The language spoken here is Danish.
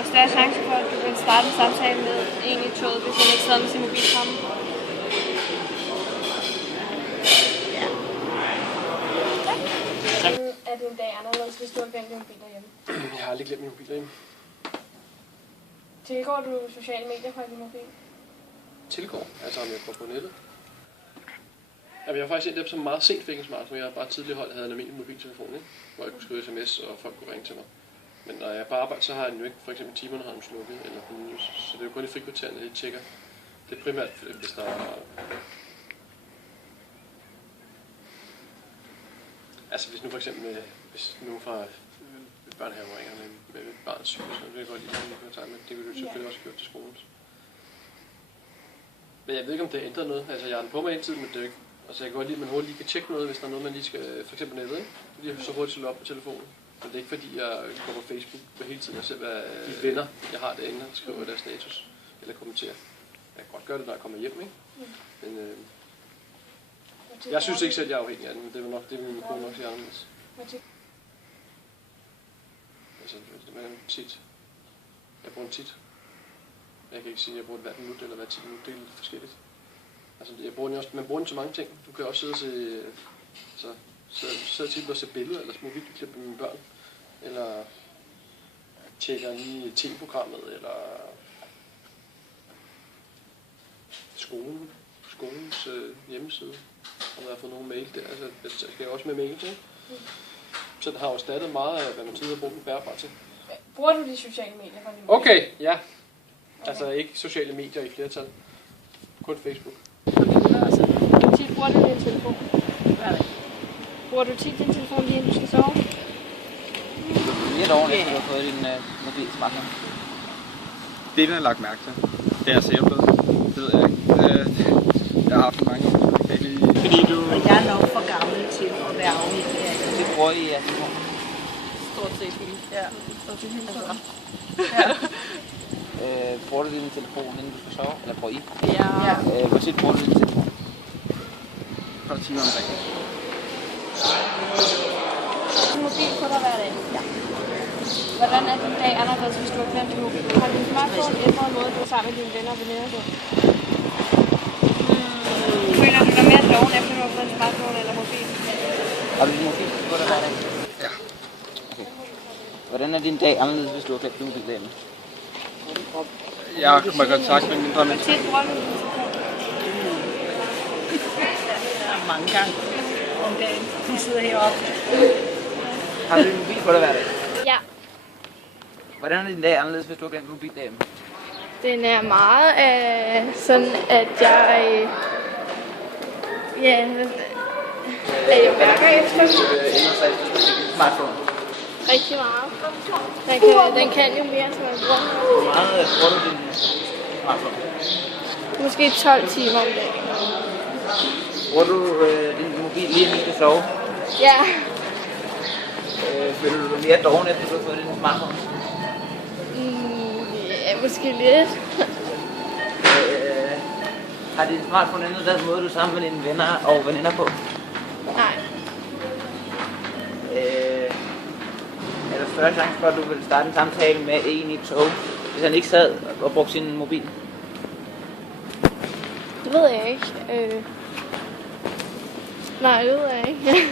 der større chance for, at du kan starte en samtale med en i toget, hvis han ikke sidder med sin mobil fremme? Ja. Tak. Er det en dag anderledes, hvis du har glemt din mobil derhjemme? Jeg har aldrig glemt min mobil derhjemme. Tilgår du sociale medier fra din mobil? Tilgår? Altså om jeg går på nettet? Jamen, jeg har faktisk set dem, som meget sent fik en smartphone. Jeg har bare tidligere holdt, havde en almindelig mobiltelefon, ikke? Hvor jeg kunne skrive sms, og folk kunne ringe til mig. Men når jeg er på arbejde, så har jeg den jo ikke. For eksempel timerne har den slukket, eller på minus. Så det er jo kun i frikvartererne, jeg tjekker. Det er primært, hvis der er... Altså hvis nu for eksempel, hvis nogen fra børnehaven ringer med barns syg, så vil jeg godt lige have en men det vil du selvfølgelig også gøre til skolen. Men jeg ved ikke, om det har ændret noget. Altså jeg har den på mig hele tiden, men det er ikke... Altså jeg kan godt lide, at man hurtigt lige kan tjekke noget, hvis der er noget, man lige skal... For eksempel nettet, ikke? Fordi jeg så hurtigt slå op på telefonen. Men det er ikke fordi, jeg går på Facebook på hele tiden og ser, hvad de venner, jeg har derinde, og skriver deres status eller kommenterer. Jeg kan godt gøre det, når jeg kommer hjem, ikke? Men jeg synes ikke selv, jeg er afhængig af den, men det vil nok, det vil min kone nok sige anderledes. Altså, det er tit. Jeg bruger den tit. Jeg kan ikke sige, at jeg bruger den hver minut eller hver 10 minutter. Det er lidt forskelligt. Altså, jeg bruger den også, man bruger den til mange ting. Du kan også sidde og se, sidde tit og se billeder eller små videoklip med mine børn. Eller tjekker lige TV-programmet, eller skolens hjemmeside. Og der har fået nogle mail der. Altså, jeg skal også med mail til. Så det har jo erstattet meget af, hvad man tidligere har brugt den bærbar til. Bruger du de sociale medier fra din mobil? Okay, ja. Altså ikke sociale medier i flertal. Kun Facebook. Hvor tit bruger du din telefon? Bruger du tit din telefon lige inden du skal sove? Et år efter du har fået din mobil smartphone. Det er den, jeg har lagt mærke til. Det er jeg sikker på. Det ved jeg ikke. Jeg har haft mange år. Fordi du... Jeg er nok for gammel til at være afhængig af det. Det bruger I af telefonen? Stort set hele. Ja, stort set hele tiden. Bruger du din telefon, inden du skal sove? Eller bruger I? Ja. Hvor tit bruger du din telefon? Et par timer om dagen. Din mobil på dig hver dag? Ja. Hvordan er din dag anderledes, hvis du har glemt din mobil? Har din smartphone ændret måde, du er sammen med dine venner og veninder på? Føler du dig mere doven, efter du har fået en smartphone eller mobil? Har du din mobil på dig hver dag? Ja. Okay. Hvordan er din dag anderledes, hvis du har glemt din mobil derhjemme? Jeg kommer i kontakt med mindre Hvor mennesker. tit bruger du din telefon? Mange gange om dagen. De sidder heroppe. Har du din mobil på dig hver dag? Ja. Hvordan er din dag anderledes, hvis du har glemt din mobil derhjemme? Den er meget sådan, at jeg... at jeg mærker efter Smartphone. rigtig meget. Den kan jo mere, som man bruger. Hvor meget bruger du din smartphone? Måske 12 timer om dagen. Bruger du din mobil lige inden du skal sove? Ja. Føler du dig mere doven, efter du har fået din smartphone? Ja, måske lidt. Har din smartphone ændret den måde, du er sammen med dine venner og veninder på? Nej. Er der større chance for, at du vil starte en samtale med en i et tog, hvis han ikke sad og brugte sin mobil? Det ved jeg ikke. Nej, det ved jeg ikke.